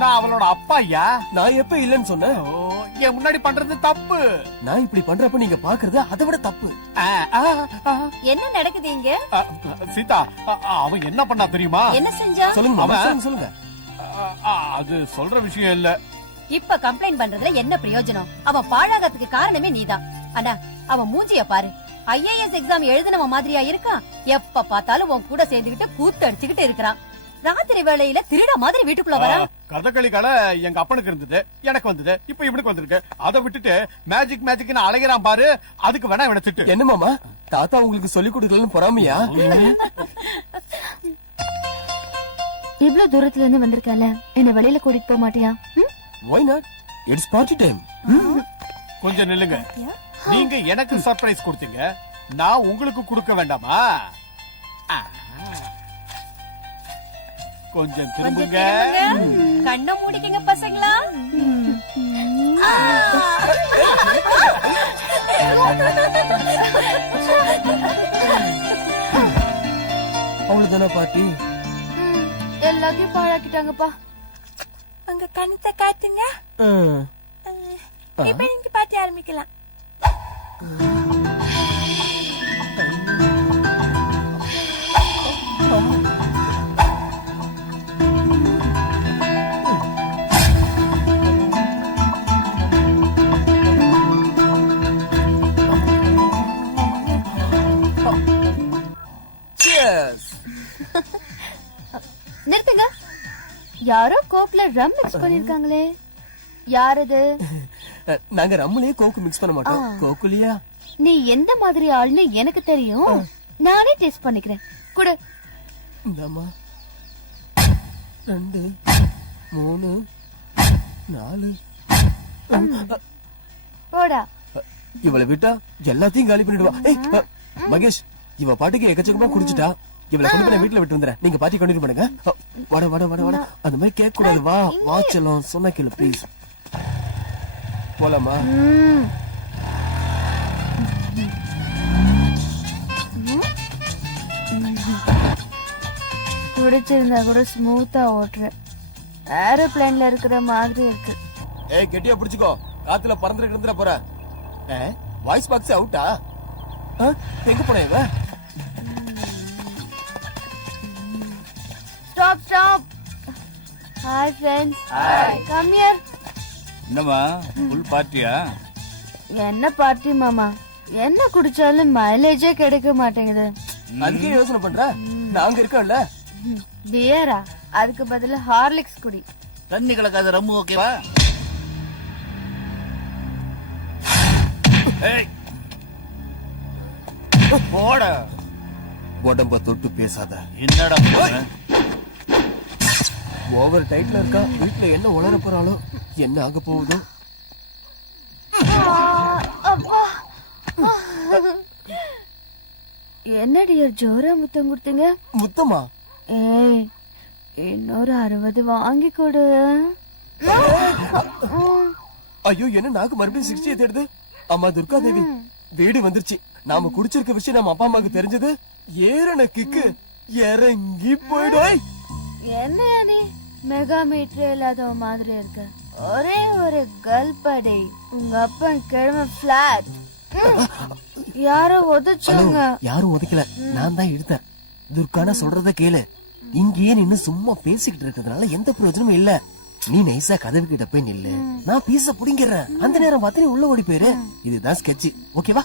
நான் அவளோட அப்பா ஐயா. நான் எப்ப இல்லன்னு சொன்னேன்? என் முன்னாடி பண்றது தப்பு. நான் இப்படி பண்றப்ப நீங்க பாக்குறது அதை விட தப்பு. என்ன நடக்குது இங்க? சீதா, அவன் என்ன பண்ணா தெரியுமா? என்ன செஞ்சா? சொல்லுங்க மாமா, சொல்லுங்க. அது சொல்ற விஷயம் இல்ல. இப்ப கம்ப்ளைண்ட் பண்றதுல என்ன பிரயோஜனம்? அவன் பாழாகத்துக்கு காரணமே நீதான். அண்ணா, அவன் மூஞ்சிய பாரு. IAS எக்ஸாம் எழுதினவ மாதிரியா இருக்கான். எப்ப பார்த்தாலும் உன் கூட சேர்ந்துகிட்டு கூத்து அடிச்சுக்கிட்டு இருக்கிறான். ராத்திரி வேளையில திருட மாதிரி வீட்டுக்குள்ள வர. கதகளி கலை எங்க அப்பனுக்கு இருந்தது, எனக்கு வந்தது, இப்ப இவனுக்கு வந்திருக்கு. அதை விட்டுட்டு மேஜிக் மேஜிக்னு அலைகிறான் பாரு. அதுக்கு வேணா இவனை திட்டு. என்ன மாமா, தாத்தா உங்களுக்கு சொல்லி கொடுக்கலன்னு பொறாமையா? இவ்வளவு தூரத்துல இருந்து வந்திருக்கல, என்ன வெளியில கூட்டிட்டு போக மாட்டியா? Why not? It's party time. கொஞ்சம் நில்லுங்க. நீங்க எனக்கு சர்ப்ரைஸ் கொடுத்தீங்க, நான் உங்களுக்கு கொடுக்க வேண்டாமா? கொஞ்சம் திரும்புங்க. கண்ணை மூடிக்கங்க பசங்களா. அவ்வளவுதானா பாட்டி? எல்லாத்தையும் பாழாக்கிட்டாங்கப்பா. அங்க கணத்தை காட்டுங்க. இப்ப நீங்க பாட்டி ஆரம்பிக்கலாம். நிறுத்துங்க. யாரோ கோக்ல ரம் மிக்ஸ் பண்ணிருக்காங்களே, யார் அது? நாங்க ரம்முலயே கோக்கு மிக்ஸ் பண்ண மாட்டோம். கோக்குலியா? நீ எந்த மாதிரி ஆள்னு எனக்கு தெரியும். நானே டேஸ்ட் பண்ணிக்கிறேன். குடு. இந்தாமா. 2 3 4. போடா. இவளை விட்டா எல்லாத்தையும் காலி பண்ணிடுவா. மகேஷ், இவ பாட்டுக்கு எக்கச்சக்கமா குடிச்சிட்டா. இவளை கொண்டு போய் வீட்டுல விட்டு வந்துறேன். நீங்க பாட்டி கண்டினியூ பண்ணுங்க. வட வட வட வட அந்த மாதிரி கேட்க கூடாது. வா வாச்சலாம் சொன்ன கேளு ப்ளீஸ். போலாமா? குடிச்சிருந்தா கூட ஸ்மூத்தா ஓட்டுறேன். ஏரோப்ளேன்ல இருக்கிற மாதிரி இருக்கு. ஏய், கெட்டியா பிடிச்சுக்கோ. காத்துல பறந்துட கிடந்துட போற. வாய்ஸ் பாக்ஸ் அவுட்டா? எங்க போன இவ? Stop stop. Hi friends. Come here. என்னமா ஃபுல் பார்ட்டியா? என்ன பார்ட்டி மாமா? என்ன குடிச்சாலும் மைலேஜே கிடைக்க மாட்டேங்குது. அதுக்கே யோசனை பண்ற? நாங்க இருக்கோம்ல. பியரா? அதுக்கு பதிலா ஹார்லிக்ஸ் குடி. தண்ணி கலக்காத ரம்மு ஓகேவா? போட. உடம்ப தொட்டு பேசாத. என்னடா ஓவர் டைட்ல இருக்கா. வீட்டுல என்ன உளர போறாளோ, என்ன ஆக போகுதோ. என்ன டியர், ஜோரா முத்தம் கொடுத்தீங்க? முத்தமா? ஏய், இன்னொரு 60 வாங்கி கொடு. ஐயோ, என்ன நாக்கு மறுபடியும் 60 தேடுது. அம்மா துர்கா தேவி, வீடு வந்துருச்சு. நாம குடிச்சிருக்க விஷயம் நம்ம அப்பா அம்மாக்கு தெரிஞ்சது. ஏறன கிக்கு இறங்கி போயிடும். என்ன நீ மெகா மீட்டர் இல்லாத மாதிரி இருக்க. ஒரே ஒரு கல்படி. உங்க அப்பா கிழமை பிளாட். யாரோ உதச்சாங்க. யாரும் உதைக்கல, நான் தான் எடுத்தேன். துர்கானா சொல்றத கேளு. இங்கேயே நின்னு சும்மா பேசிக்கிட்டு இருக்கிறதுனால எந்த பிரயோஜனமும் இல்ல. நீ நைசா கதவு கிட்ட போய் நில்லு, நான் பீஸ புடிங்கிறேன். அந்த நேரம் பார்த்து நீ உள்ள ஓடி போயிரு. இதுதான் ஸ்கெட்ச், ஓகேவா?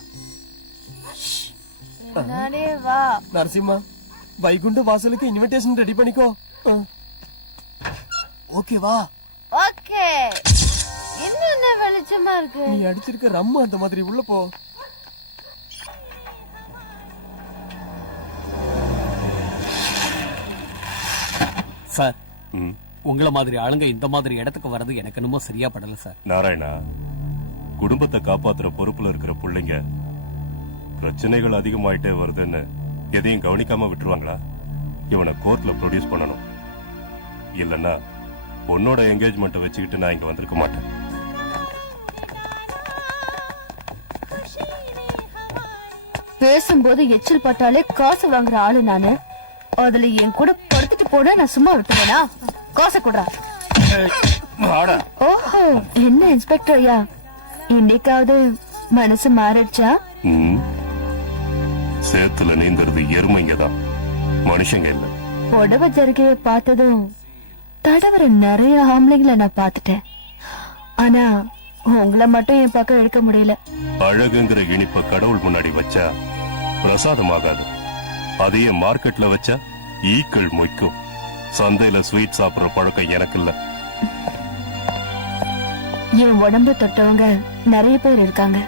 வா நரசிம்மா, வைகுண்ட வாசலுக்கு இன்விடேஷன் ரெடி பண்ணிக்கோ. ஓகேவா? ஓகே. என்ன வெளிச்சமா இருக்கு. நீ அடிச்சிருக்க ரம்மு அந்த மாதிரி. உள்ள போ. சார், உங்கள மாதிரி ஆளுங்க இந்த மாதிரி இடத்துக்கு வர்றது எனக்கு என்னமோ சரியா படல சார். நாராயணா, குடும்பத்தை காப்பாத்துற பொறுப்புல இருக்கிற பிள்ளைங்க பிரச்சனைகள் அதிகமாயிட்டே வருதுன்னு எதையும் கவனிக்காம விட்டுருவாங்களா? இவனை கோர்ட்ல ப்ரொடியூஸ் பண்ணணும். இல்லன்னா பொண்ணோட என்கேஜ்மெண்ட்டை வச்சுக்கிட்டு நான் இங்க வந்திருக்க மாட்டேன். பேசும்போது எச்சில் பட்டாலே காசு வாங்குற ஆளு நானு. அதுல என் கூட படுத்துட்டு போன நான் சும்மா விட்டுவேனா? காசை குடுறா. வாடா. ஓஹோ, என்ன இன்ஸ்பெக்டர் ஐயா, இன்னைக்காவது மனசு மாறிடுச்சா? ம். சேத்துல நீந்துறது எருமைங்க தான், மனுஷங்க இல்ல. புடவை ஜருகைய பார்த்ததும் தடவர நிறைய ஆம்பளைங்களை நான் பார்த்துட்டேன். ஆனா உங்களை மட்டும் என் பக்கம் எடுக்க முடியல. அழகுங்கிற இனிப்ப கடவுள் முன்னாடி வச்சா பிரசாதமாகாது. அதையே மார்க்கெட்ல வச்சா ஈக்கள் மொய்க்கும். சந்தையில ஸ்வீட் சாப்பிடுற பழக்கம் எனக்கு இல்ல. என் உடம்பு தொட்டவங்க நிறைய பேர் இருக்காங்க.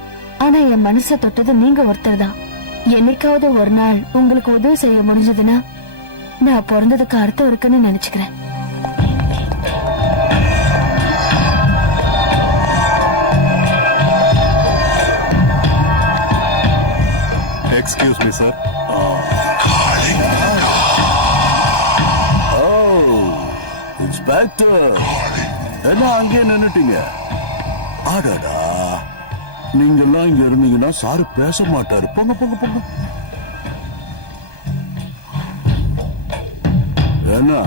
ஆனா என் மனசை தொட்டது நீங்க ஒருத்தர் தான். என்னைக்காவது ஒரு நாள் உங்களுக்கு உதவி செய்ய முடிஞ்சதுன்னா நான் பிறந்ததுக்கு அர்த்தம் இருக்குன்னு நினைச்சுக்கிறேன். Excuse me sir. இன்ஸ்பெக்டர், என்ன அங்கே நின்னுட்டீங்க? ஆடாடா, நீங்க எல்லாம் இங்க இருந்தீங்கன்னா சாரு பேச மாட்டாரு. போங்க போங்க போங்க. என்ன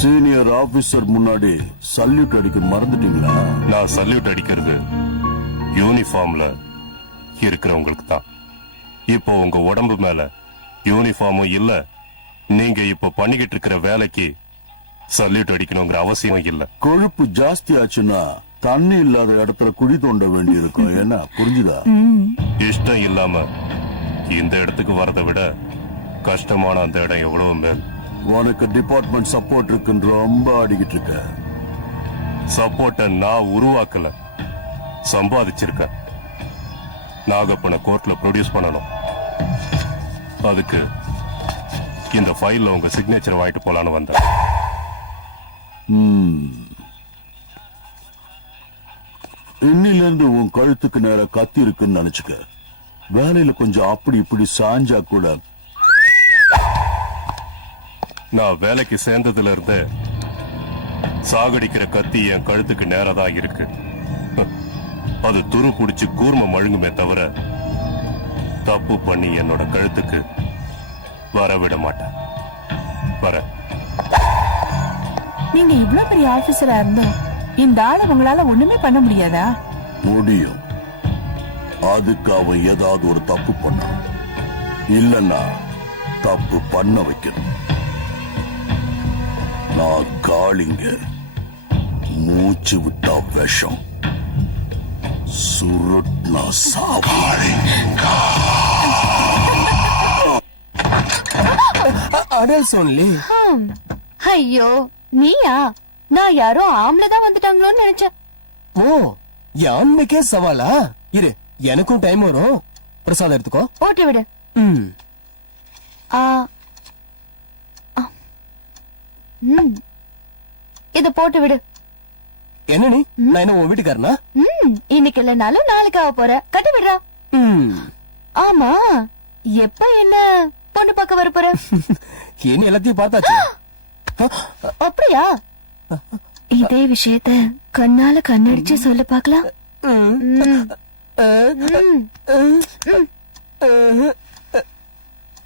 சீனியர் ஆபீசர் முன்னாடி சல்யூட் அடிக்க மறந்துட்டீங்களா? நான் சல்யூட் அடிக்கிறது யூனிஃபார்ம்ல இருக்கிறவங்களுக்கு தான். இப்போ உங்க உடம்பு மேல யூனிஃபார்மும் இல்ல, நீங்க இப்ப பண்ணிக்கிட்டு இருக்கிற வேலைக்கு சல்யூட் அடிக்கணுங்கிற அவசியம் இல்ல. கொழுப்பு ஜாஸ்தி ஆச்சுன்னா தண்ணி இல்லாத இடத்துல குழி தோண்ட வேண்டி இருக்கும். என்ன புரிஞ்சுதா? இஷ்டம் இல்லாம இந்த இடத்துக்கு வரதை விட கஷ்டமான அந்த இடம் எவ்வளவு மேல். உனக்கு டிபார்ட்மெண்ட் சப்போர்ட் இருக்குன்னு ரொம்ப ஆடிக்கிட்டு இருக்க. சப்போர்ட்ட நான் உருவாக்கல, சம்பாதிச்சிருக்கேன். நாகப்பனை கோர்ட்ல ப்ரொடியூஸ் பண்ணணும். அதுக்கு இந்த ஃபைல்ல உங்க சிக்னேச்சர் வாங்கிட்டு போலான்னு வந்தேன். இன்னில இருந்து உன் கழுத்துக்கு நேர கத்தி இருக்குன்னு நினைச்சுக்க. வேலையில கொஞ்சம் அப்படி இப்படி சாஞ்சா கூட. நான் வேலைக்கு சேர்ந்ததுல இருந்து சாகடிக்கிற கத்தி என் கழுத்துக்கு நேரதான் இருக்கு. அது துரு புடிச்சு கூர்ம மழுங்குமே தவிர தப்பு பண்ணி என்னோட கழுத்துக்கு வரவிட மாட்டேன். வர. நீங்க இவ்ளோ பெரிய ஆபீசரா இருந்தோம் இந்த ஆளை உங்களால ஒண்ணுமே பண்ண முடியாதா? முடியும். அதுக்கு அவன் ஏதாவது ஒரு தப்பு பண்ணணும், இல்லன்னா தப்பு பண்ண வைக்கணும். நான் காளிங்க, மூச்சு விட்டா விஷம், சுருட்னா சாப்பாடு. Adults only. ஐயோ, நீயா? நான் யாரோ ஆம்பளைதான் வந்துட்டாங்களோன்னு நினைச்சேன். ஓ, யான்மைக்கே சவாலா? இரு, எனக்கும் டைம் வரும். பிரசாதம் எடுத்துக்கோ. ஓட்டி விடு. ஆ, இத போட்டு விடு. என்ன நீ? நான் என்ன உன் வீட்டுக்காரனா? இன்னைக்கு இல்லைனாலும் நாளைக்கு ஆக போற. கட்டி விடுறா. ஆமா, எப்ப என்ன பொண்ணு பார்க்க வர போற? என்ன எல்லாத்தையும் பார்த்தாச்சு. அப்படியா? இதே விஷயத்த கண்ணால கண்ணடிச்சு சொல்ல பாக்கலாம்.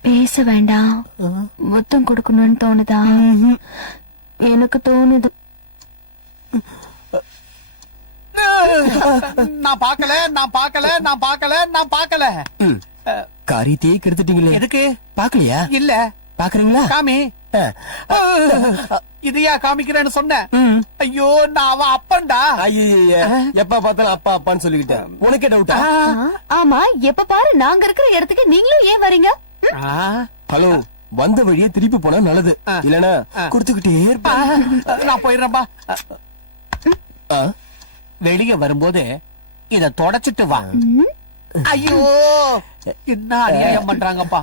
பேச வேண்டாம், முத்தம் கொடுக்கணும்னு தோணுதா? எனக்கு தோணுது. நான் பார்க்கல, நான் பார்க்கல, நான் பார்க்கல, நான் பார்க்கல. காரியத்தையே கெடுத்துட்டீங்களே. எதுக்கு? பாக்கலையா? இல்ல. பாக்குறீங்களா? காமி. இதையா காமிக்கிறேன்னு சொன்னேன். ஐயோ, நான் அவன் அப்பன்டா. ஐய, எப்ப பார்த்தாலும் அப்பா அப்பான்னு சொல்லிக்கிட்டேன். உனக்கே டவுட்டா? ஆமா, எப்ப பாரு நாங்க இருக்கிற இடத்துக்கு நீங்களும் ஏன் வரீங்க? ஹலோ, வந்த வழியே திருப்பி போனா நல்லது. இல்லனா குடுத்துக்கிட்டே இருப்பேன். நான் போயிடுறேன்பா. வெளியே வரும்போது இத தொடச்சிட்டு வா. ஐயோ, என்ன அநியாயம் பண்றாங்கப்பா.